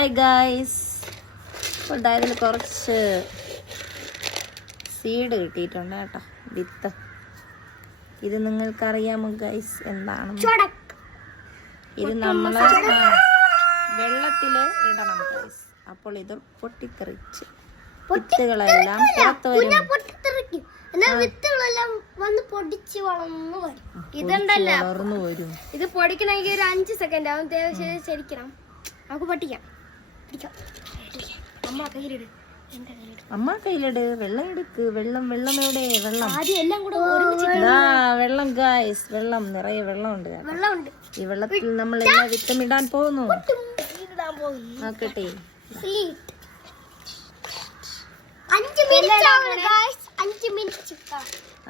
Hi guys ഉണ്ടായതിൽ കുറച്ച് seed കിട്ടിയിട്ടുണ്ട് കേട്ടോ. വിത്ത്. ഇത് നിങ്ങൾക്കറിയാമോ ഗൈസ് എന്താണ്? ഇത് നമ്മൾ വെള്ളത്തിൽ ഇടണം ഗൈസ് അപ്പോൾ ഇത് പൊട്ടിത്തെറിച്ച്. വിത്തുകളെല്ലാം പുറത്ത് വരും. ഇതുണ്ടല്ലോ. ഇത് പൊടിക്കണമെങ്കിൽ ഒരു അഞ്ച് സെക്കൻഡ് ആവും. ശരിക്കണം. നമുക്ക് പൊട്ടിക്കാം. അമ്മ കയ്യിലിട്. അമ്മ കയ്യിലിട്. വെള്ളം എടുക്ക്. വെള്ളം വെള്ളം എവിടെ? വെള്ളം. എല്ലാം കൂടെ വെള്ളം ഗായ്സ് വെള്ളം. നിറയെ വെള്ളമുണ്ട് ഉണ്ട് വെള്ളമുണ്ട്. ഈ വെള്ളത്തിൽ നമ്മൾ എല്ലാ വിത്തമിടാൻ ഇടാൻ പോകുന്നു നോക്കട്ടെ.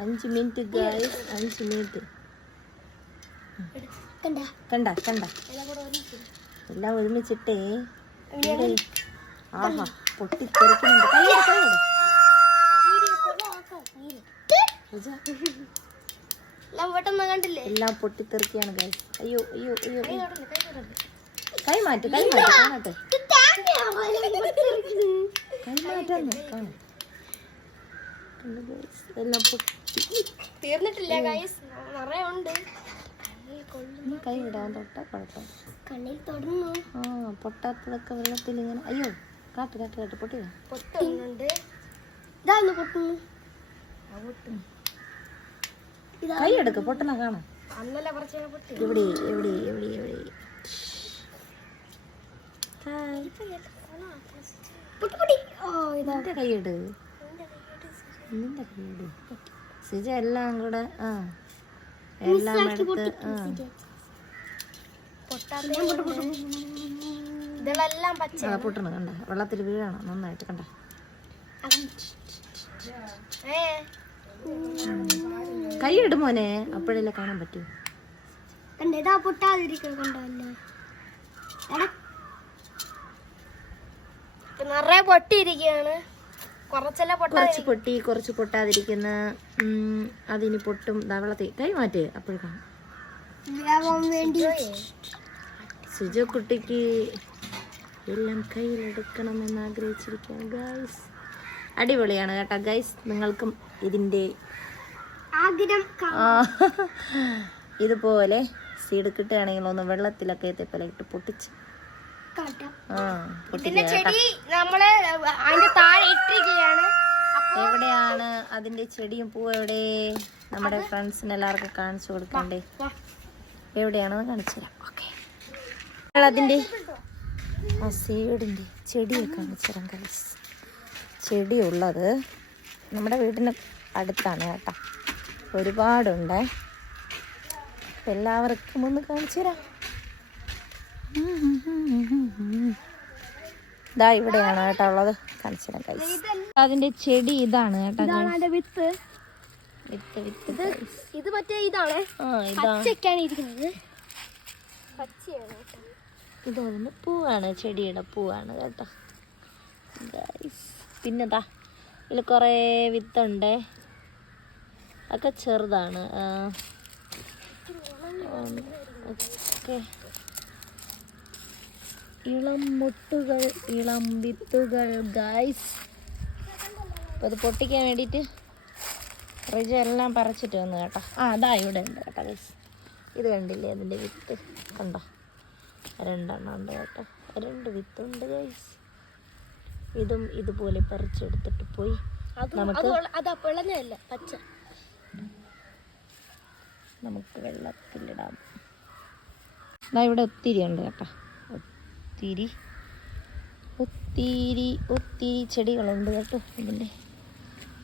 അഞ്ച് മിനിറ്റ് ഗായ്സ് അഞ്ച് മിനിറ്റ് കണ്ട? കണ്ട കണ്ട. എല്ലാം ഒരുമിച്ചിട്ടേ. ആഹാ പൊട്ടിത്തെറിക്കുന്നുണ്ട് കയ്യിൽ. പൂജ, എല്ലാം പൊട്ടിത്തെറിക്കുകയാണ് ഗായ്സ് അയ്യോ അയ്യോ അയ്യോ കൈ. കൈ. കൈ മാറ്റ് കൈ മാറ്റ് കാണട്ടെ. കൈ മാറ്റാന്ന് കാണും. എല്ലാം പൊട്ടി. തീർന്നിട്ടില്ല ഗൈസ് നിറയെ ഉണ്ട്. കൈ വിടാൻ തൊട്ടാ കുഴപ്പം. കണ്ണിൽ തൊടുന്നു ആ പൊട്ടാത്തതൊക്കെ വെള്ളത്തിൽ ഇങ്ങനെ അയ്യോ കാട്ട് കാട്ട് കാട്ട് പൊട്ടിയോ പൊട്ടുന്നുണ്ട് ഇതാന്ന് പൊട്ടുന്നു. ഇതാ കൈ എടുക്ക പൊട്ടണ കാണാം. എവിടെ എവിടെ എവിടെ എവിടെ? നിന്റെ കൈയിട് നിന്റെ കൈയിട് സിജ എല്ലാം കൂടെ ആ. എല്ലാം എടുത്ത് പൊട്ടണ കണ്ട? വെള്ളത്തിൽ വീഴണം നന്നായിട്ട് കണ്ട? കൈയിട് മോനെ അപ്പോഴല്ലേ കാണാൻ പറ്റൂ. ഇതാ ഇപ്പൊ നിറയെ പൊട്ടിയിരിക്കുകയാണ്. കുറച്ചല്ല പൊട്ടാ കുറച്ച് പൊട്ടി കുറച്ച് പൊട്ടാതിരിക്കുന്ന. അതിനി പൊട്ടും ദാ വെള്ളത്തിൽ കൈ മാറ്റേ അപ്പോഴും കാണാം. വേവാൻ വേണ്ടി. സുജു കുട്ടിക്ക് എല്ലാം കയ്യിലെടുക്കണമെന്ന് ആഗ്രഹിച്ചിരിക്കുകയാണ് ഗൈസ് അടിപൊളിയാണ് കേട്ടോ ഗൈസ് നിങ്ങൾക്കും ഇതിന്റെ ഇതുപോലെ സീഡ് കിട്ടുകയാണെങ്കിൽ ഒന്ന് വെള്ളത്തിലൊക്കെ എത്തിപ്പല ഇട്ട് പൊട്ടിച്ച്. ആ ചെടി നമ്മൾ അതിന്റെ താഴെ ഇട്ടിരിക്കുകയാണ്. എവിടെയാണ് അതിന്റെ ചെടിയും പൂ എവിടെ? നമ്മുടെ ഫ്രണ്ട്സിന് എല്ലാവർക്കും കാണിച്ചു കൊടുക്കണ്ടേ? എവിടെയാണെന്ന് കാണിച്ചു തരാം. ഓക്കെ. അതിന്റെ ആ സീഡിന്റെ ചെടിയെ കാണിച്ചു തരാം ചെടി ഉള്ളത് നമ്മുടെ വീടിന് അടുത്താണ് കേട്ടോ. ഒരുപാടുണ്ട്. എല്ലാവർക്കും ഒന്ന് കാണിച്ചു തരാം. ഇതാ ഇവിടെയാണ് കേട്ടോ ഉള്ളത്. കാണിച്ചു തരാം ഗൈസ് അതിന്റെ ചെടി ഇതാണ് കേട്ടോ വിത്ത്. വിത്ത് വിത്ത് ഇത് മറ്റേ ഇതാണ്. പച്ചക്കാണ് ഇരിക്കുന്നത്. പച്ചയാണ്. ഇത് അതിന്റെ പൂവാണ് ചെടിയുടെ പൂവാണ് കേട്ടോ. ഗൈസ് പിന്നെതാ ഇതിൽ കുറേ വിത്തുണ്ട്. ഒക്കെ ചെറുതാണ്. ഓക്കെ ഇളം മുട്ടുകൾ ഇളം വിത്തുകൾ ഗൈസ് അപ്പോൾ അത് പൊട്ടിക്കാൻ വേണ്ടിയിട്ട് റിജ എല്ലാം പറിച്ചിട്ട് വന്നു കേട്ടോ. ആ അതാ ഇവിടെ ഉണ്ട് കേട്ടോ ഗൈസ് ഇത് കണ്ടില്ലേ അതിന്റെ വിത്ത്? കണ്ടോ? രണ്ടെണ്ണം ഉണ്ട് കേട്ടോ. രണ്ട് വിത്തുണ്ട് ഗൈസ് ഇതും ഇതുപോലെ പറിച്ചെടുത്തിട്ട് പോയി. നമുക്ക് അത് പച്ച. നമുക്ക് വെള്ളത്തിലിടാം. ഇതാ ഇവിടെ ഒത്തിരി ഉണ്ട് കേട്ടോ. ഒത്തിരി ഒത്തിരി ഒത്തിരി ചെടികളുണ്ട് കേട്ടോ ഇതിന്റെ.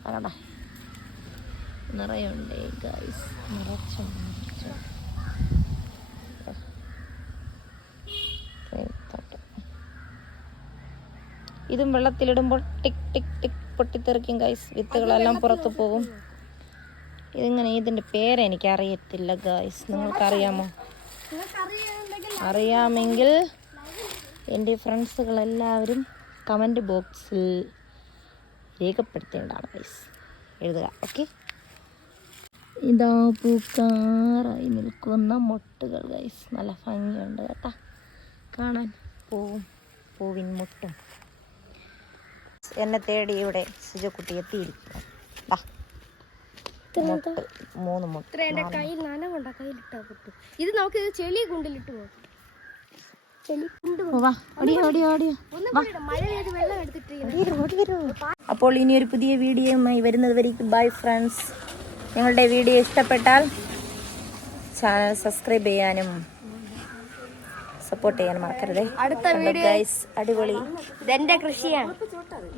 അകടാ നിറയുണ്ട് ഗൈസ് നിറച്ചുണ്ട്. നിറച്ചുണ്ട് തോട്ടം. ഇതും വെള്ളത്തിലിടുമ്പോൾ ടിക് ടിക് ടിക് പൊട്ടിത്തെറിക്കും ഗൈസ് വിത്തുകളെല്ലാം പുറത്തു പോകും. ഇതിങ്ങനെ ഇതിന്റെ പേരെനിക്ക് അറിയത്തില്ല ഗൈസ് നിങ്ങൾക്കറിയാമോ? നിങ്ങൾക്ക് അറിയാമെങ്കിൽ അറിയാമെങ്കിൽ എന്റെ ഫ്രണ്ട്സുകളെല്ലാവരും കമന്റ് ബോക്സിൽ രേഖപ്പെടുത്തേണ്ടതാണ് പ്ലീസ് എഴുതുക ഓക്കെ ഇതാ പൂക്കാറായി നിൽക്കുന്ന മൊട്ടുകൾ ഗൈസ് നല്ല ഭംഗിയുണ്ട് കേട്ടാ. കാണാൻ പൂവും പൂവിൻ മുട്ടും. എന്നെ തേടി ഇവിടെ സുജക്കുട്ടി എത്തിയിരിക്കുന്നു. മൂന്ന് മുട്ട് ഇത് നമുക്ക് ചെളി കൊണ്ടിലിട്ട് പോകാം അപ്പോൾ ഇനി ഒരു പുതിയ വീഡിയോയുമായി വരുന്നത് വരേക്കും. ബൈ ഫ്രണ്ട്സ് നിങ്ങളുടെ വീഡിയോ ഇഷ്ടപ്പെട്ടാൽ ചാനൽ സബ്സ്ക്രൈബ് ചെയ്യാനും സപ്പോർട്ട് ചെയ്യാനും മറക്കരുതേ. അടുത്ത ഗൈസ് അടിപൊളി. ഇതെന്റെ കൃഷിയാണ്.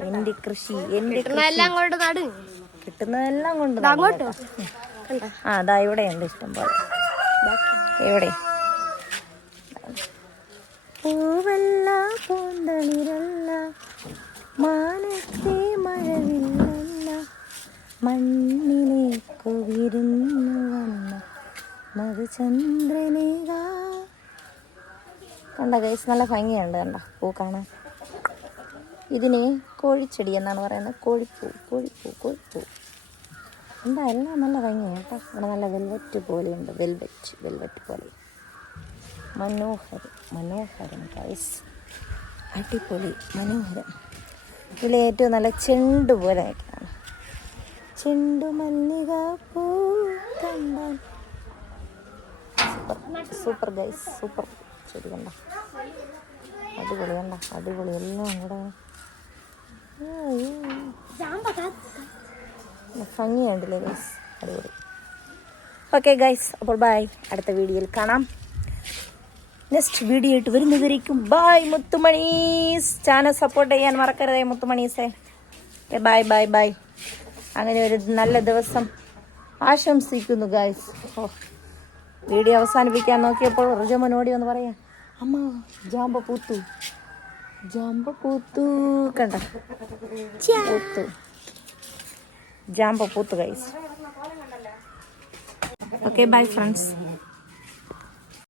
എന്റെ കൃഷി എന്റെ എല്ലാം കൊണ്ട് നട്. കിട്ടുന്നതെല്ലാം കൊണ്ട് നടും അങ്ങോട്ടോ. ആ അതാ ഇവിടെ ഉണ്ട് ഇഷ്ടം പോലെ എവിടെ? പൂവല്ല പൂന്തളിരല്ല മാനത്തെ മഴവില്ലല്ല മണ്ണിനെ വിരുന്നു വന്ന മധുചന്ദ്രനേക കണ്ട ഗൈസ് നല്ല ഭംഗിയുണ്ട് കണ്ട പൂ കാണാൻ. ഇതിനെ കോഴിച്ചെടി എന്നാണ് പറയുന്നത്. കോഴിപ്പൂ കോഴിപ്പൂ കോഴിപ്പൂ. എന്താ എല്ലാം നല്ല ഭംഗിയാണ് കേട്ടോ. ഇവിടെ നല്ല വെൽവെറ്റ് പോലെയുണ്ട്. വെൽവെറ്റ് വെൽവെറ്റ് പോലെ. മനോഹരം മനോഹരം ഗൈസ് അടിപൊളി മനോഹരം. ഇതിൽ ഏറ്റവും നല്ല ചെണ്ടു പോലെ നിൽക്കുകയാണ് ചെണ്ടു മല്ലിക പൂ സൂപ്പർ സൂപ്പർ ഗൈസ് സൂപ്പർ. ശരി കണ്ട? അടിപൊളി കണ്ട? അടിപൊളി. എല്ലാം കൂടെ. ഭംഗിയുണ്ടല്ലേ ഗൈസ് അടിപൊളി. ഓക്കെ ഗൈസ് അപ്പോൾ ബൈ അടുത്ത വീഡിയോയിൽ കാണാം. നെക്സ്റ്റ് വീഡിയോ ആയിട്ട് വരുന്നവരേക്കും ബൈ മുത്തുമണീസ് ചാനൽ സപ്പോർട്ട് ചെയ്യാൻ മറക്കരുതേ മുത്തുമണീസേ. ബൈ ബൈ ബൈ അങ്ങനെ ഒരു നല്ല ദിവസം ആശംസിക്കുന്നു ഗായ്സ് ഓ വീഡിയോ അവസാനിപ്പിക്കാൻ നോക്കിയപ്പോൾ റുജമനോടി ഒന്ന് പറയാം. അമ്മ ജാമ്പ പൂത്തു. ജാമ്പ പൂത്തു. കണ്ട. പൂത്തു. ജാമ്പ പൂത്തു ഗൈസ് ഓക്കെ ബൈ ഫ്രണ്ട്സ്